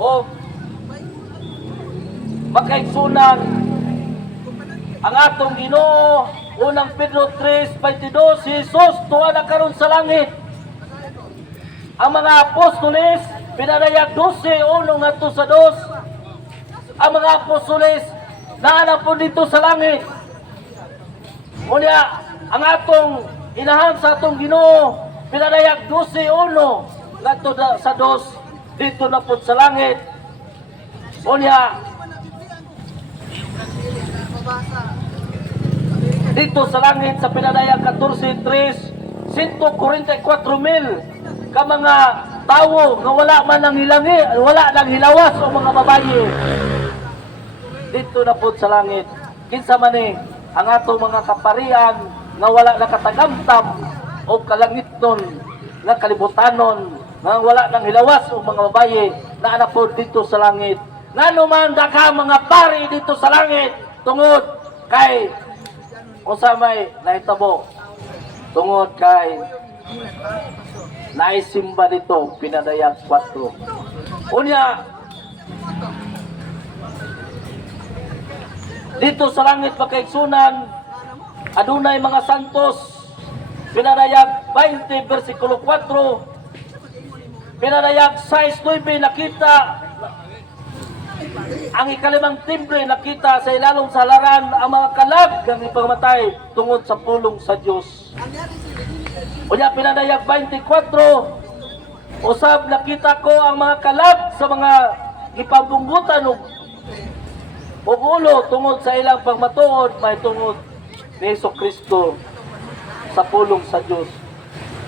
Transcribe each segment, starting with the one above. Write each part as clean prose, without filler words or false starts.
o makaigsunan ang atong Ginoo. Unang Pedro 3:22, si Jesus tuwa na karon sa langit. Ang mga apostoles pinadayag 12 unong ngadto sa 2. Ang mga apostoles naanap po dito sa langit. Unya ang atong inahan sa atong Ginoo pinadayag 12 uno ngadto sa 2 dito na po sa langit. Unya dito sa langit sa pinadayag 14:3, 144,000 ka mga tawo nga wala man nang hilangi, wala nang hilawas o mga babaye. Dito na po sa langit. Kinsa man ni ang atong mga kaparian nga wala nakatagamtam o kalangitnon nga kalibutanon nga wala nang hilawas o mga babaye na anak po dito sa langit. Ngano man daghang mga pari dito sa langit tungod kay usa may nahitabo, tungod kay naisimba dito pinadayag 4. Unya dito sa langit makaigsunan adunay mga santos pinadayag 20 versikulo 4, pinadayag 6:9 nakita ang ikalimang timbre, nakita sa ilalong sa halaran ang mga kalag ng ipagmatay tungod sa pulong sa Diyos. Unya pinadayag 24, usab nakita ko ang mga kalag sa mga ipabunggutan og ulo tungod sa ilang pagmatuod may tungod ni Jesucristo sa pulong sa Diyos.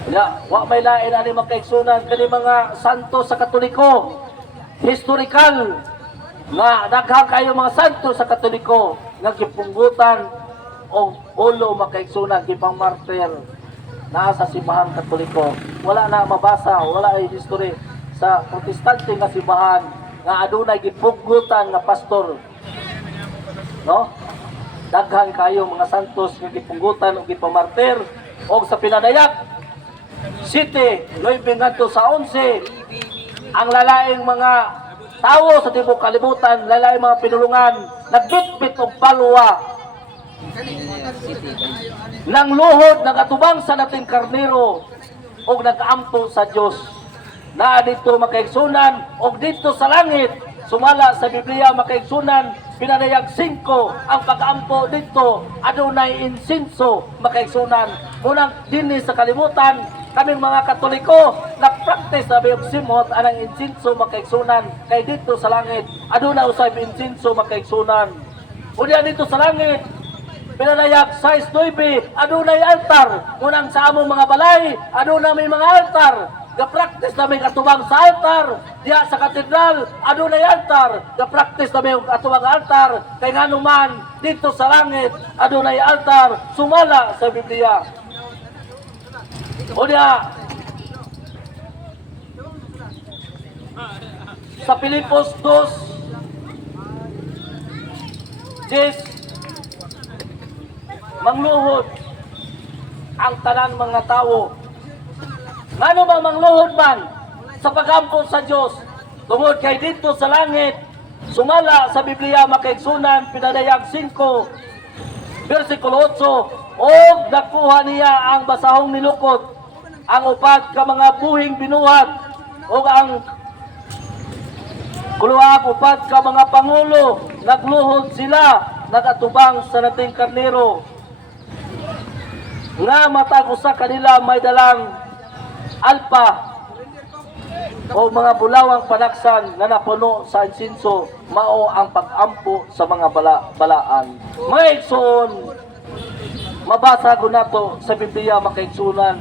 Unya wa may lain ani makaigsunan kani mga santo sa Katoliko, historical nga daghang kayo mga santo sa Katoliko nga gipunggutan o ulo makaigsunan gipang martir naa sa simbahan Katoliko. Wala na mabasa, wala ay history sa protestante nga simbahan nga adunay gipunggutan nga pastor, no? Daghang kayo mga santos nga gipunggutan o gipamartir. O sa pinadayag 7:9 ngadto sa 11 ang lalaing mga tawo sa tibok kalibutan, lalay mga pinulungan, nagbitbit og palwa nang luhod, nagatubang sa nating karnero og nagaampo sa Dios. Naa dito makaigsunan og dito sa langit sumala sa Biblia makaigsunan pinadayag 5 ang pag-ampo dito adunay insinso makaigsunan. Munang dinhi sa kalibutan kaming mga Katoliko nagpractice sa biyog simot anang insinso makaigsunan kay dito sa langit aduna usab insinso makaigsunan. Unya dito sa langit pinadayag 6:9 adunay altar. Munang sa among mga balay aduna may mga altar, ga-practice na may katubang sa altar. Diya sa katedral adunay altar, ga-practice na may katubang altar. Kay ngano man dito sa langit adunay altar sumala sa Biblia. Unya sa Pilipos 2:10 mangluhod ang tanan mga tawo. Ngano ba mangluhod man sa pagampo sa Dios tungod kay dito sa langit sumala sa Biblia makaigsunan pinadayag 5 versikulo 8 og nakuha niya ang basahong nilukot ang upat ka mga buhing binuhat o ang kuluhang upat ka mga pangulo nagluhod sila nagatubang sa nating karnero nga matag usa kanila may dalang alpa o mga bulawang panaksan na napuno sa insinso mao ang pag-ampo sa mga balaan. Mga igsoon, mabasa ko nato sa Biblia makaigsunan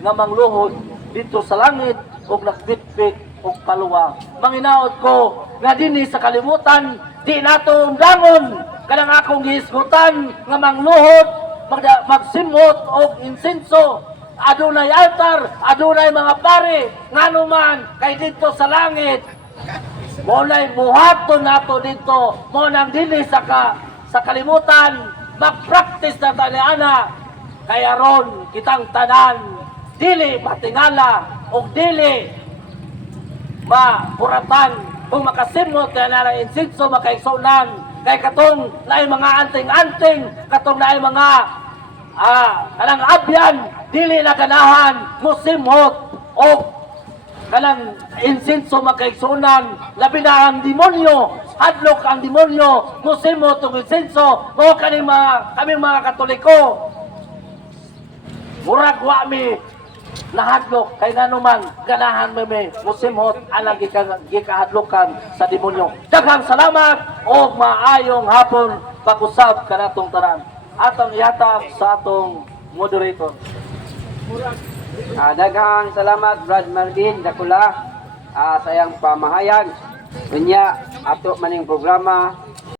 nga mangluhod dito sa langit og nagbitbit og palwa. Manginaot ko nga dinhi sa kalimutan di nato undangon kanang akong gihisgutan nga mangluhod magsimot og insenso adunay altar adunay mga pare ngano man kay dito sa langit mo nay buhaton nato dito mo nang dinhi sa kalimutan mag-practice na taniana kay aron kitang tanan dili matingala o dili mapuratan kung makasimot kaya na ng insinso makaigsunan kay katong naay mga anting-anting katong naay mga kanang abyan dili na ganahan musimhot o kanang insinso makaigsunan labi na ang demonyo hadlok ang demonyo musimhot og insinso mo kaming mga Katoliko murag wa mi nahadlok kay nanuman ganahan mi musimhot alang gikahadlokan sa demonyo. Daghang salamat o maayong hapon pag-usab kanatong tanan. Atong ihatag sa atong moderator. Daghang salamat Brad Marvin Dakula sa iyang pamahayag. Unya ato maning programa